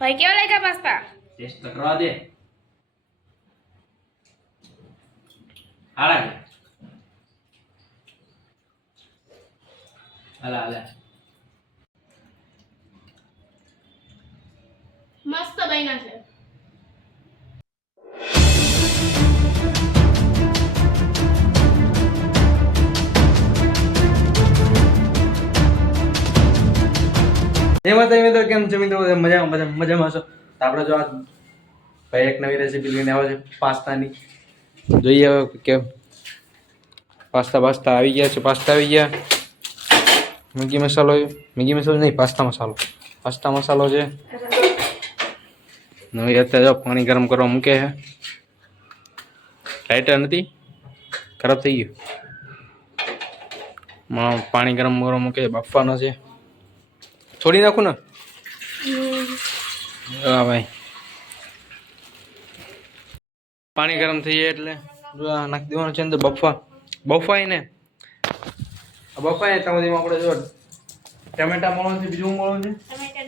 ભાઈ કેવા લાગ્યા પાસ્તા? ટેસ્ટ તો કરવા દે. હાલા છે. હાલા. મસ્ત બન્યા છે. મિત્રો કેમ છે મિત્રો? મજામાં છો? તો આપણે જો આ ભાઈ એક નવી રેસીપી લઈને આવે છે પાસ્તાની. જોઈએ હવે કેમ પાસ્તા આવી ગયા છે. પાસ્તા આવી ગયા. મેગી મસાલો નહીં, પાસ્તા મસાલો છે. નવી અત્યારે જો પાણી ગરમ કરવા મૂકે છે. લાઇટર નથી, ખરાબ થઈ ગયું. પાણી ગરમ કરવા મૂકે, બાફવાનો છે. છોડી નાખું ને? હા ભાઈ, પાણી ગરમ થઈ જાય એટલે નાખી દેવાનું છે અંદર. બફાય ને તમારી આપણે જો ટમેટા મળવાનું છે. બીજું મળવાનું છે ટમેટા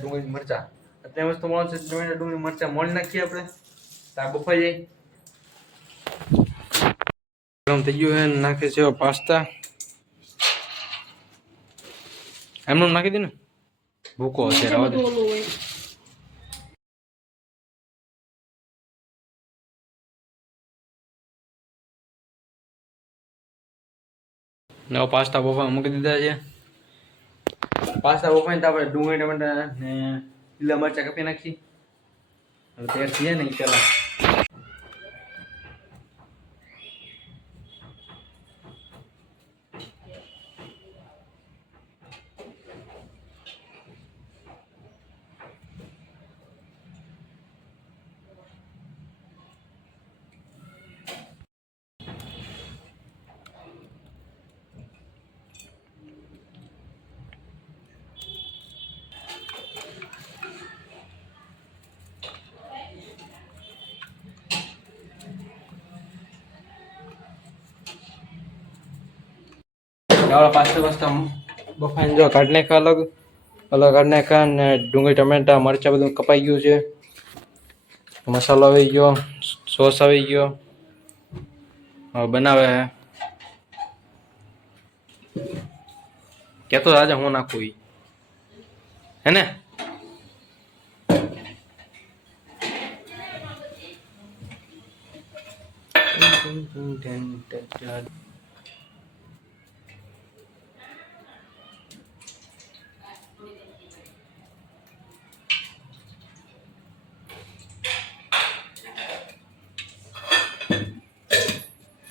ડુંગળી મરચા. અત્યારે વસ્તુ મળવાનું છે. ટમેટા ડુંગળી મરચા મળી નાખીએ આપણે. આ બફાઈ જાય. ગરમ થઈ ગયું છે. નાખે છે પાસ્તા. એમનું નાખી દે ને, ભૂકો હશે. રાવા દે. નવા પાસ્તા બફાવા મૂકી દીધા છે. પાસ્તા બફાઈને તો આપણે ડુંગળી ટમેટા ને લીલા મરચા કાપી નાખી. હવે તૈયાર થઈએ ને પેલા પાસ્તા બફાઈને જો કાઢી નાખા. અલગ કાઢી નાખા. ને ડુંગળી ટમેટા મરચા બધું કપાઈ ગયું છે. મસાલો આવી ગયો, સોસ આવી ગયો. હવે બનાવે કેતો રાજા હું નાખું હે ને?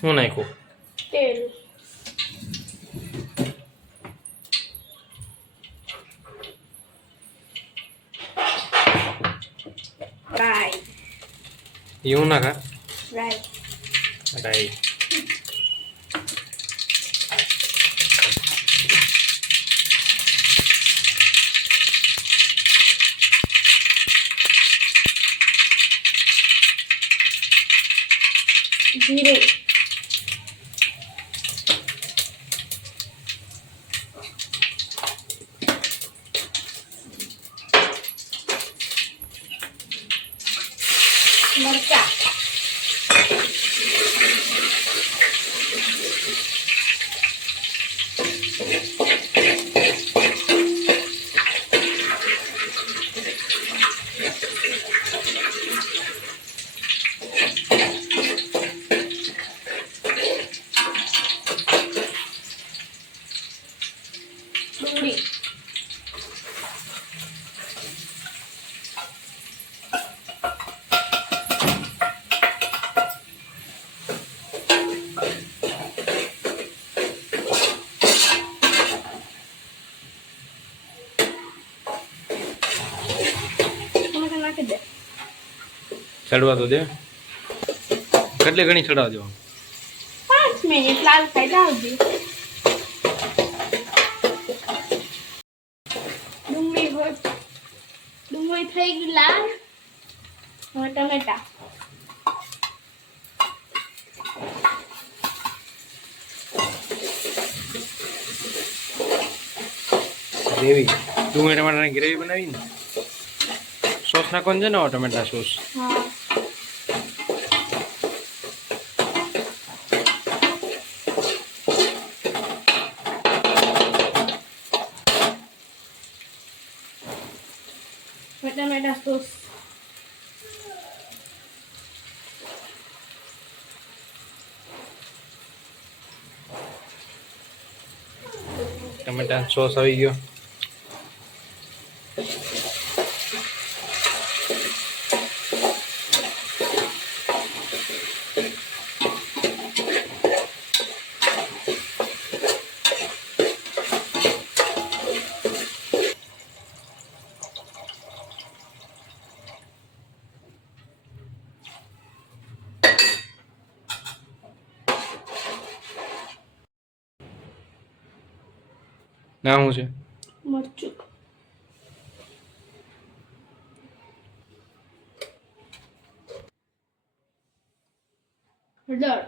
હું નાખ્યું તેલ. રાઈ. એવું નાખા. રાઈ. જીરું. મરચા. ડુંગળી. નાખી દે. ચડવા તો દે. કેટલી ઘણી ચડાવ દો. 5 મિનિટ લાલ થાય લાવજો. ડુંગળી થઈ ગઈ લાલ. હવે ટમેટા. ગ્રેવી ડુંગળી ટમાટરની ગ્રેવી બનાવી ને સોસ નાખવાનું છે ને ટમેટા સોસ. હા ટમેટા સોસ ટમેટા સોસ આવી ગયો. ના શું છે? મરચું હળદર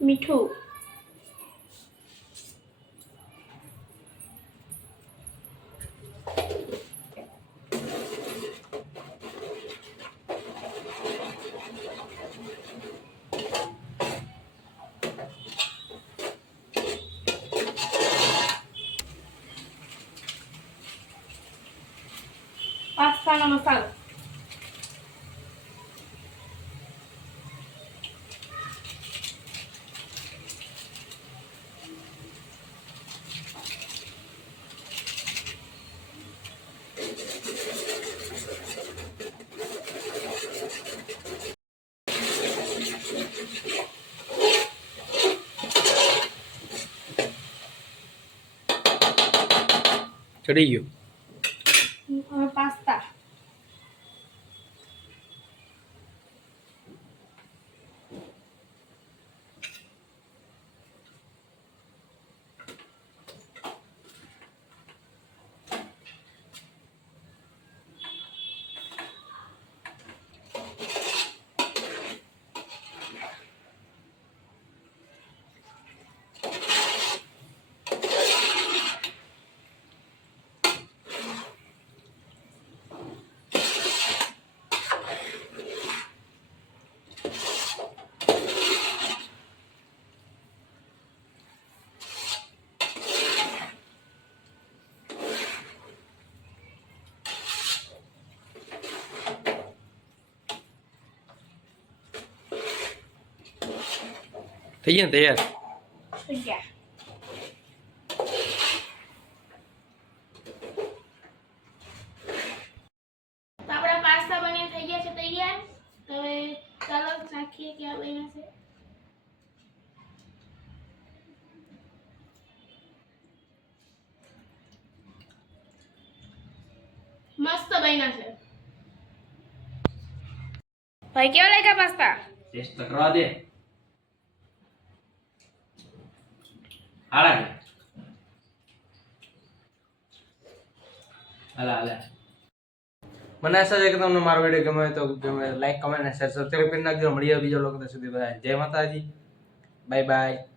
મીઠું પાસ્તાનો મસાલો ચડી ગયો. હવે પાસ્તા થઈ ગયા ને તૈયાર. થઈ ગયા. તો આપણા પાસ્તા બની થઈ ગયા છે તૈયાર. હવે ચાલો નાખીએ કેવા બન્યા છે. મસ્ત બન્યા છે. ભાઈ કેવા લાગ્યા પાસ્તા? ટેસ્ટ કરવા દે. હાલા હાલા હાલા. મને આશા છે કે તમને મારો વિડીયો ગમે તો ગમે લાઈક કમેન્ટ અને શેર સબસ્ક્રાઇબ કરી નાખજો. મળીએ બીજો લોકો સુધી. બધા જય માતાજી. Bye bye.